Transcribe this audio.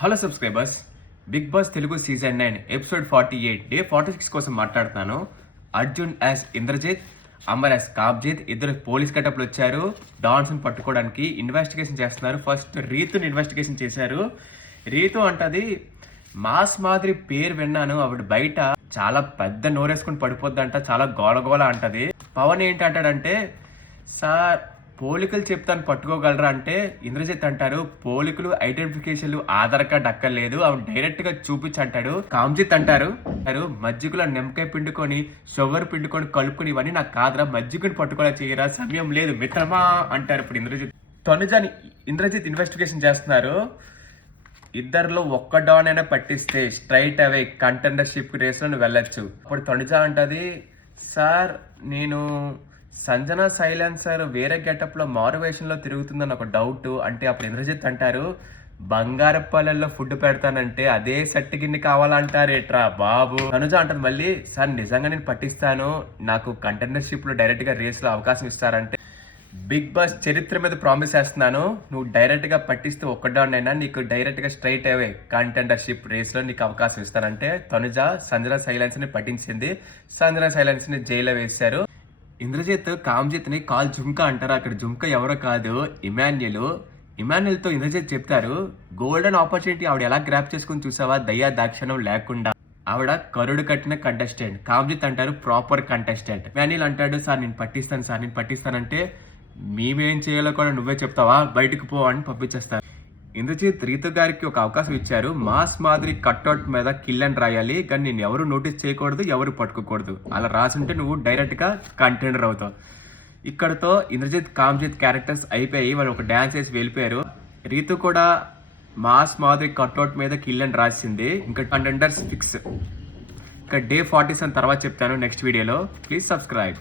Hello subscribers, big boss Telugu season 9 episode 48 day 46 కోసం మాట్లాడుతున్నాను. Arjun as Indrajit, Amar as Kabjit ఇద్దరు పోలీస్ గెటప్లు వచ్చారు. డాన్స్ని పట్టుకోవడానికి ఇన్వెస్టిగేషన్ చేస్తున్నారు. ఫస్ట్ రీతుని ఇన్వెస్టిగేషన్ చేశారు. రీతు అంటది, మాస్ మాదిరి పేరు విన్నాను, ఆవిడ బయట చాలా పెద్ద నోరేసుకుని పడిపోద్దంట, చాలా గోలగోల అంటది. పవన్ ఏంటంటాడంటే, సార్ పోలికలు చెప్తాను పట్టుకోగలరా అంటే ఇంద్రజిత్ అంటారు, పోలికలు ఐడెంటిఫికేషన్లు ఆధార్ కార్డ్ అక్కర్లేదు, అవి డైరెక్ట్ గా చూపించి అంటాడు. కామ్జిత్ అంటారు, మజ్జిగలో నిమ్మకాయ పిండుకొని షుగర్ పిండుకొని కలుపుకొని ఇవన్నీ నాకు కాదురా, మజ్జిగని పట్టుకోలే చేయరా, సమయం లేదు మిత్రమా అంటారు. ఇప్పుడు తనుజాని ఇంద్రజిత్ ఇన్వెస్టిగేషన్ చేస్తున్నారు. ఇద్దరిలో ఒక్క డాన్ అయినా పట్టిస్తే స్ట్రైట్ అవే కంటెండర్షిప్ రేస్ లో వెళ్ళొచ్చు. అప్పుడు తనుజా అంటది, సార్ నేను సంజన సైలెన్సర్ వేరే గెటప్ లో మారువేషన్ లో తిరుగుతుందని ఒక డౌట్ అంటే, అప్పుడు ఇంద్రజిత్ అంటారు, బంగారపల్లెల్లో ఫుడ్ పెడతానంటే అదే సెట్ గిన్నె కావాలంటారేట్రా బాబు. తనుజ అంటారు మళ్ళీ, సార్ నిజంగా నేను పట్టిస్తాను, నాకు కంటెండర్షిప్ లో డైరెక్ట్ గా రేస్ లో అవకాశం ఇస్తారంటే, బిగ్ బాస్ చరిత్ర మీద ప్రామిస్ చేస్తున్నాను, నువ్వు డైరెక్ట్ గా పట్టిస్తే ఒక్కడానైనా నీకు డైరెక్ట్ గా స్ట్రైట్ అవే కంటెండర్షిప్ రేస్ లో నీకు అవకాశం ఇస్తారంటే తనుజ సంజన సైలెన్స్ ని పట్టించింది. సంజన సైలెన్స్ ని జైల్లో వేశారు. ఇంద్రజిత్ కామ్జిత్ ని కాల్ జుంకా అంటారు. అక్కడ జుంకా ఎవరో కాదు, ఇమాన్యుయల్ తో ఇంద్రజిత్ చెప్తారు, గోల్డెన్ ఆపర్చునిటీ ఆవిడ ఎలా గ్రాప్ చేసుకుని చూసావా, దయ్యా దాక్షణం లేకుండా. ఆవిడ కరుడు కట్టిన కంటెస్టెంట్. కామ్జిత్ అంటారు ప్రాపర్ కంటెస్టెంట్. ఇమాన్యుయల్ అంటాడు, సార్ నేను పట్టిస్తాను సార్, నేను పట్టిస్తానంటే మేమేం చేయాలో కూడా నువ్వే చెప్తావా, బయటకు పో అని పంపించేస్తారు. ఇంద్రజిత్ రీతు గారికి ఒక అవకాశం ఇచ్చారు, మాస్ మాదిరి కట్అవుట్ మీద కిల్ అని రాయాలి, కానీ నేను ఎవరు నోటీస్ చేయకూడదు, ఎవరు పట్టుకోకూడదు, అలా రాసుంటే నువ్వు డైరెక్ట్ గా కంటెండర్ అవుతావు. ఇక్కడతో ఇంద్రజిత్ కామ్జిత్ క్యారెక్టర్స్ అయిపోయి వాళ్ళు ఒక డాన్స్ వేసి వెళ్ళిపోయారు. రీతు కూడా మాస్ మాదిరి కట్అవుట్ మీద కిల్ అని రాసింది. ఇంకా కంటెండర్స్ ఫిక్స్. ఇంకా డే 47 తర్వాత చెప్తాను నెక్స్ట్ వీడియోలో. Please subscribe.